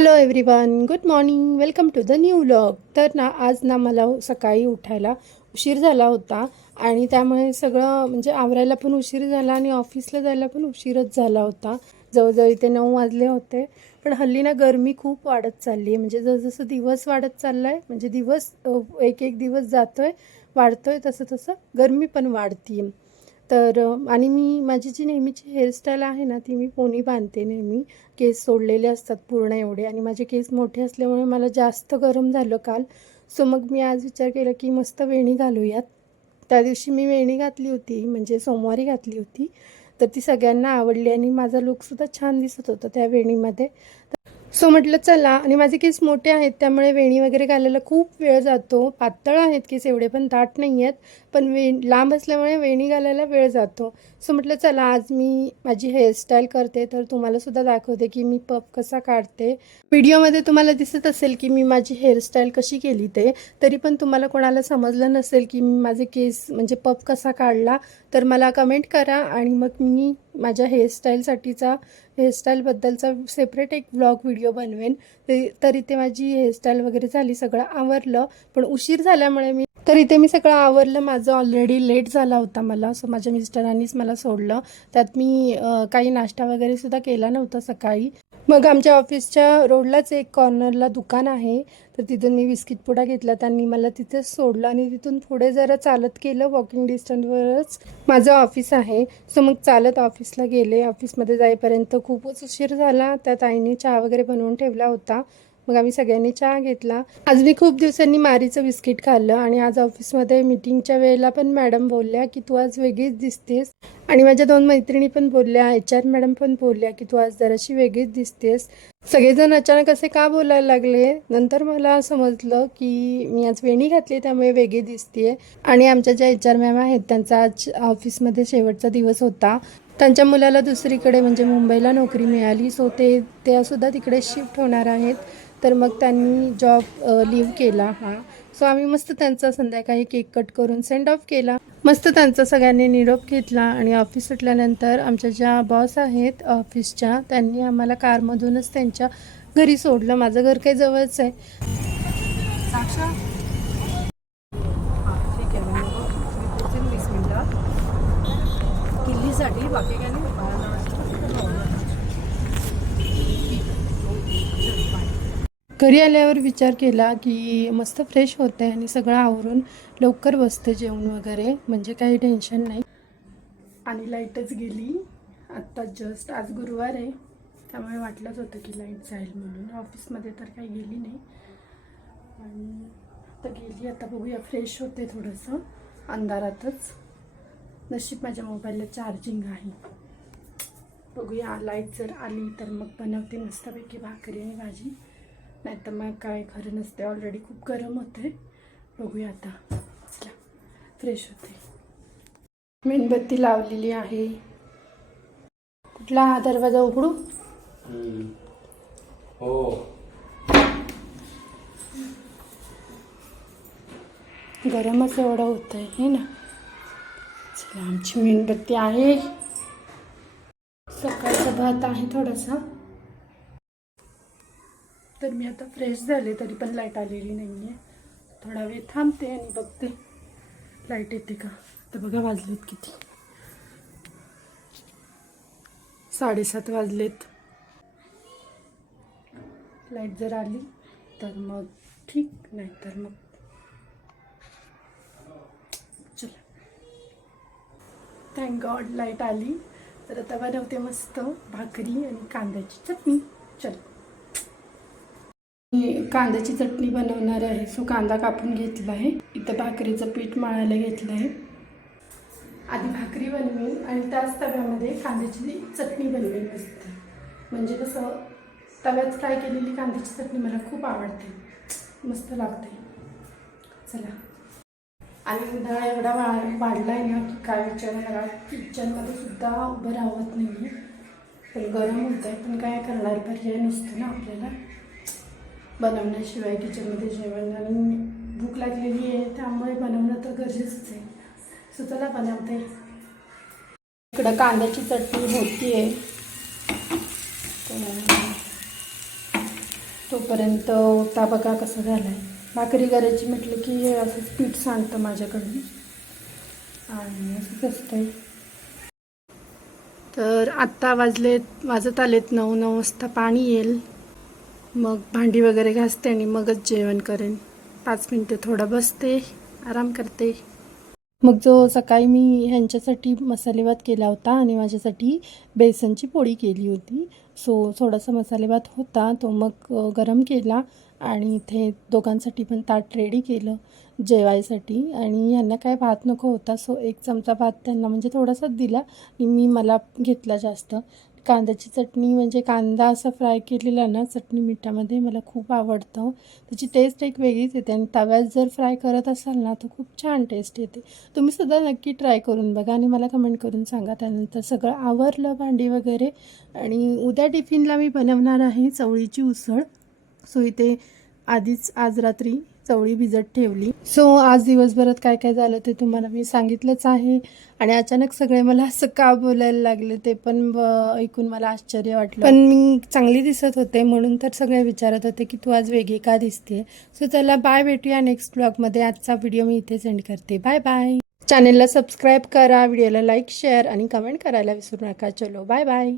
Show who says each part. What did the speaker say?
Speaker 1: Hello everyone good morning welcome to the new vlog तर ना आज ना मला सकाळी उठायला उशीर झाला होता आणि त्यामुळे सगळं म्हणजे आवरायला पण उशीर झाला आणि ऑफिसला जायला पण उशीरच झाला होता. जवळजवळ इथे नऊ वाजले होते. पण हल्ली ना गरमी खूप वाढत चालली आहे म्हणजे जसजसं दिवस वाढत चालला आहे म्हणजे दिवस एक एक दिवस जातो आहे वाढतो आहे तसं तसं गरमी पण वाढती आहे तर आणि मी माझी जी नेहमीची हेअरस्टाईल आहे ना ती मी पोनी बांधते नेहमी. केस सोडलेले असतात पूर्ण एवढे आणि माझे केस मोठे असल्यामुळे मला जास्त गरम झालं काल. सो मग मी आज विचार केला की मस्त वेणी घालूयात. त्या दिवशी मी वेणी घातली होती म्हणजे सोमवारी घातली होती. तर ती सगळ्यांना आवडली आणि माझा लुकसुद्धा छान दिसत होता त्या वेणीमध्ये. सो म्हटलं चला. आणि माझे केस मोठे आहेत त्यामुळे वेणी वगैरे घालायला खूप वेळ जातो. पातळ आहेत केस एवढे पण दाट नाही आहेत पण वे लांब असल्यामुळे वेणी घालायला वेळ जातो. सो म्हटलं चला आज मी माझी हेअरस्टाईल करते तर तुम्हालासुद्धा दाखवते की मी पप कसा काढते. व्हिडिओमध्ये तुम्हाला दिसत असेल की मी माझी हेअरस्टाईल कशी केली ते तरी पण तुम्हाला कोणाला समजलं नसेल की मी माझे केस म्हणजे पप कसा काढला तर मला कमेंट करा आणि मग मी माझ्या हेअरस्टाईलसाठीचा हेअरस्टाईलबद्दलचा सेपरेट एक ब्लॉग व्हिडिओ बनवेन. ते तर इथे माझी हेअरस्टाईल वगैरे झाली सगळं आवरलं. पण उशीर झाल्यामुळे मी तर इथे मी सगळं आवरलं. माझं ऑलरेडी लेट झाला होता मला. सो माझ्या मिस्टरांनीच मला सोडलं. त्यात मी काही नाश्ता वगैरे सुद्धा केला नव्हता सकाळी. मग आमच्या ऑफिसच्या रोडलाच एक कॉर्नरला दुकान आहे. तर तिथून मी बिस्किट पुडा घेतला. त्यांनी मला तिथेच सोडलं आणि तिथून पुढे जरा चालत केलं वॉकिंग डिस्टन्सवरच माझं ऑफिस आहे. सो मग चालत ऑफिसला गेले. ऑफिसमध्ये जाईपर्यंत खूपच उशीर झाला. त्यात आईने चहा वगैरे बनवून ठेवला होता. मग आम्ही सगळ्यांनी चहा घेतला. आज मी खूप दिवसांनी मारीचं बिस्किट खाल्लं आणि आज ऑफिसमध्ये मीटिंगच्या वेळेला पण मॅडम बोलल्या की तू आज वेगळीच दिसतेस. आणि माझ्या दोन मैत्रिणी पण बोलल्या एच आर मॅडम पण बोलल्या की तू आज जराशी वेगळीच दिसतेस. सगळेजण अचानक असे का बोलायला लागले? नंतर मला समजलं की मी आज वेणी घातली त्यामुळे वेगळी दिसते आणि आमच्या ज्या एच आर मॅम आहेत त्यांचा आज ऑफिसमध्ये शेवटचा दिवस होता. त्यांच्या मुलाला दुसरीकडे म्हणजे मुंबईला नोकरी मिळाली सो ते त्यासुद्धा तिकडे शिफ्ट होणार आहेत. तर मग त्यांनी जॉब लिव्ह केला हा. सो आम्ही मस्त त्यांचा संध्याकाळी केक कट करून सेंड ऑफ केला. मस्त त्यांचा सगळ्यांनी निरोप घेतला आणि ऑफिस सुटल्यानंतर आमच्या ज्या बॉस आहेत ऑफिसच्या त्यांनी आम्हाला कारमधूनच त्यांच्या घरी सोडलं. माझं घर काही जवळच आहे.
Speaker 2: ठीक आहे. किल्लीसाठी बाकी काही नाही.
Speaker 1: घरी आल्यावर विचार केला की मस्त फ्रेश होते आणि सगळं आवरून लवकर बसते जेवण वगैरे म्हणजे काही टेन्शन नाही. आणि लाईटच गेली. आत्ता जस्ट आज गुरुवार आहे त्यामुळे वाटलंच होतं की लाइट जाईल म्हणून. ऑफिसमध्ये तर काही गेली नाही. आणि आता गेली आता बघूया फ्रेश होते थोडंसं. अंधारातच. नशीब माझ्या मोबाईलला चार्जिंग आहे. बघूया लाइट जर आली तर मग बनवते मस्तपैकी भाकरी आणि भाजी. नाही तर मग काय खरं नसते ऑलरेडी खूप गरम होते बघूया आता. चला फ्रेश होते. मेणबत्ती लावलेली आहे. कुठला हा दरवाजा उघडू?
Speaker 3: हो.
Speaker 1: गरमच एवढं होतं आहे हे ना. चला आमची मेणबत्ती आहे. सकाळचा भात आहे थोडासा. तर मी आता फ्रेश झाले तरी पण लाइट आलेली नाही आहे थोडा वेळ थांबते आणि बघते. लाइट येते का? तर बघा वाजलेत किती? साडेसात वाजलेत. लाइट जर आली तर मग ठीक नाही तर मग चला. थँक गॉड लाइट आली. तर आता बनवते मस्त भाकरी आणि कांद्याची चटणी. चल. मी कांद्याची चटणी बनवणार आहे. सो कांदा कापून घेतला आहे. इथं भाकरीचं पीठ मळायला घेतलं आहे. आधी भाकरी बनवेन आणि त्याच तव्यामध्ये कांद्याची चटणी बनवेन मस्त. म्हणजे कसं तव्यात फ्राय केलेली कांद्याची चटणी मला खूप आवडते. मस्त लागते. चला. आणि उन्हाळा एवढा वा वाढला आहे ना की काय विचारू किचनमध्ये सुद्धा उभं राहत नाही आहे पण गरम होत आहे पण काय करणार पर्याय नसतो ना आपल्याला. बनवण्याशिवाय किचनमध्ये जेवण आणि भूक लागलेली आहे त्यामुळे बनवणं तर गरजेचंच आहे. सो चला बनवते. इकडं कांद्याची चटणी होती आहे. तोपर्यंत ओटा बघा कसं झाला आहे भाकरी करायची म्हटलं की असंच पीठ सांगतं माझ्याकडून. आणि असंच आहे. तर आत्ता वाजलेत वाजत आलेत नऊ नऊ वाजता पाणी येईल. मग भांडी वगैरे घासते आणि मगच जेवण करेन. पाच मिनटं थोडं बसते आराम करते. मग जो सकाळी मी ह्यांच्यासाठी मसालेभात केला होता आणि माझ्यासाठी बेसनची पोळी केली होती. सो थोडासा मसालेभात होता तो मग गरम केला आणि इथे दोघांसाठी पण ताट रेडी केलं जेवायसाठी. आणि यांना काय भात नको होता सो एक चमचा भात त्यांना म्हणजे थोडासाच दिला आणि मी मला घेतला जास्त. कांद्याची चटणी म्हणजे कांदा असा फ्राय केलेला ना चटणी मिठामध्ये मला खूप आवडतं. त्याची टेस्ट एक वेगळीच येते आणि तव्यात जर फ्राय करत असाल ना तर खूप छान टेस्ट येते. तुम्ही सुद्धा नक्की ट्राय करून बघा आणि मला कमेंट करून सांगा. त्यानंतर सगळं आवरलं भांडी वगैरे आणि उद्या टिफिनला मी बनवणार आहे चवळीची उसळ. सो इथे आधीच आज रात्री चवळी भिजत ठेवली. सो आज दिवसभरात काय काय झालं ते तुम्हाला मी सांगितलंच आहे. आणि अचानक सगळे मला असं का बोलायला लागले ते पण ऐकून मला आश्चर्य वाटलं. पण मी चांगली दिसत होते म्हणून तर सगळे विचारत होते की तू आज वेगळी का दिसते सो चला बाय भेटूया नेक्स्ट ब्लॉगमध्ये आजचा व्हिडिओ मी इथे सेंड करते. बाय बाय चॅनेलला सबस्क्राईब करा व्हिडिओला लाईक शेअर आणि कमेंट करायला विसरू नका. चलो बाय बाय